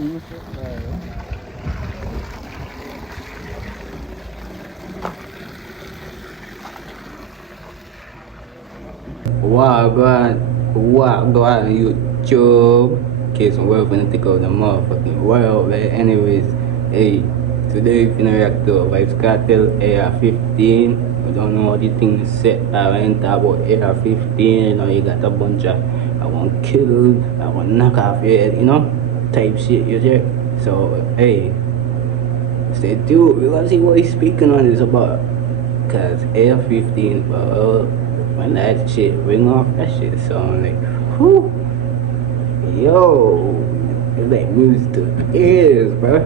What YouTube? Kasonwrld finna take out the motherfucking world, man. Anyways, hey, today we finna react to Vybz Kartel AR15. I don't know how the thing is set. I went about AR15, you know, you got a bunch of I want kill, I want knock off your head, you know, type shit, you check. So hey, stay tuned, we're gonna see what he's speaking on this about. Cause AR15, bro, when that shit ring off, that shit sound like whoo. Yo, it's like music to the ears, bro.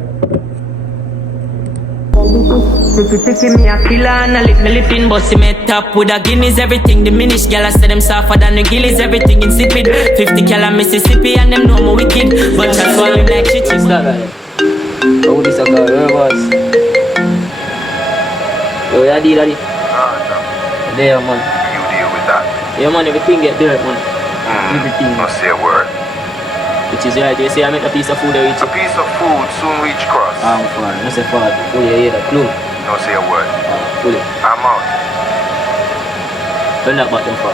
Tiki me a killer and I lick me lippin', bossy me top with a Guinness. Everything diminished, girl I say them softer than the gillies. Everything insipid, 50 cal Mississippi and them know me wicked. But I fall in like shit. What's that guy? Oh, this a guy, where was? Yo, yeah, daddy. There, man. You deal with that. Yeah, man, everything get dirt, man. Everything. Don't say a word. Which is right, you see I make a piece of food reach. A piece of food soon reach cross. I'm fine, I say fine. Oh yeah, yeah, that clue. Don't say a word. Fully. I'm out. Turn that button for.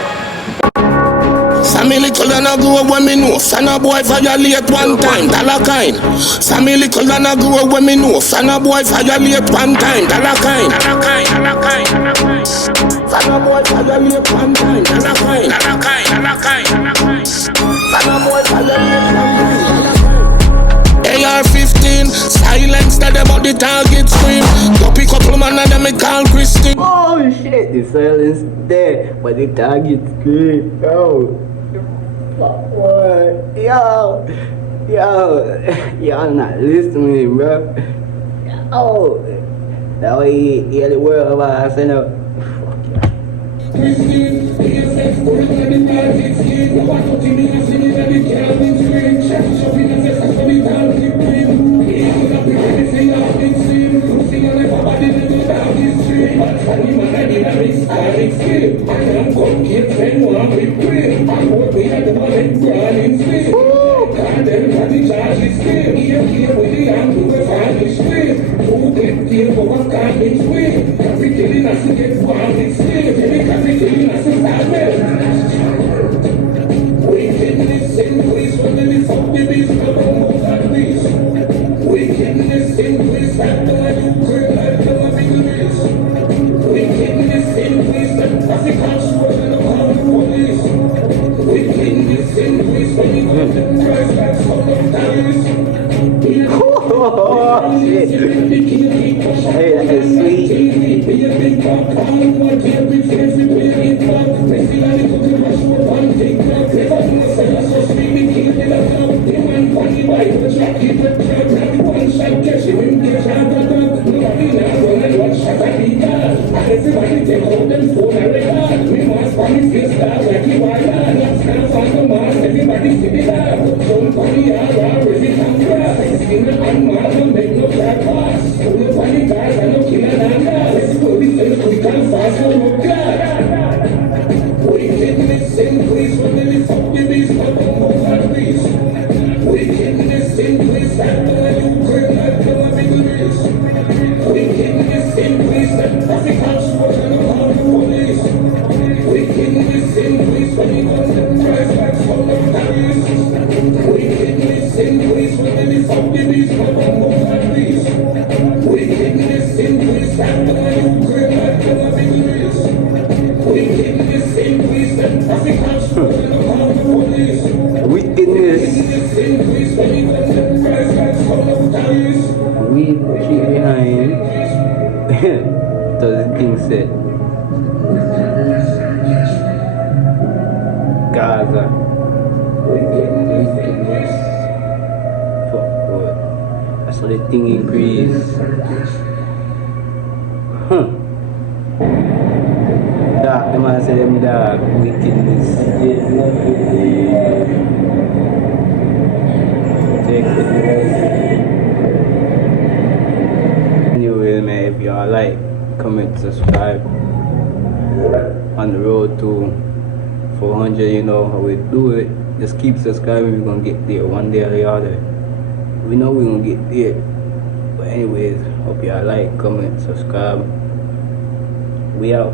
Sammy little and I grow when me know. Son a boy violate one time, dollar kind. Sammy little and I grow when me know. Son a boy violate one time, dollar kind. Dollar kind, dollar kind, dollar kind. Son a boy violate one time, dollar kind. Dollar kind, dollar kind, dollar kind. Son a boy violate one time. AR15, silence that about the target scream. Go pick up man and them me call Christine. Oh shit, the silence there, but the target scream. Yo. What? Y'all not listening, bro. Oh, that way you hear the world about us, you know. Oh shit. Hey, that is sweet. Wickedness. We keep behind. Does the thing say? Gaza. Wickedness. Fuck what? That's how the thing increase. Dark, the man say them dark. Wickedness. Anyway, man, if y'all like, comment, subscribe. On the road to 400, you know how we do it. Just keep subscribing, we're gonna get there one day or the other. We know we're gonna get there. But anyways, hope y'all like, comment, subscribe. We out.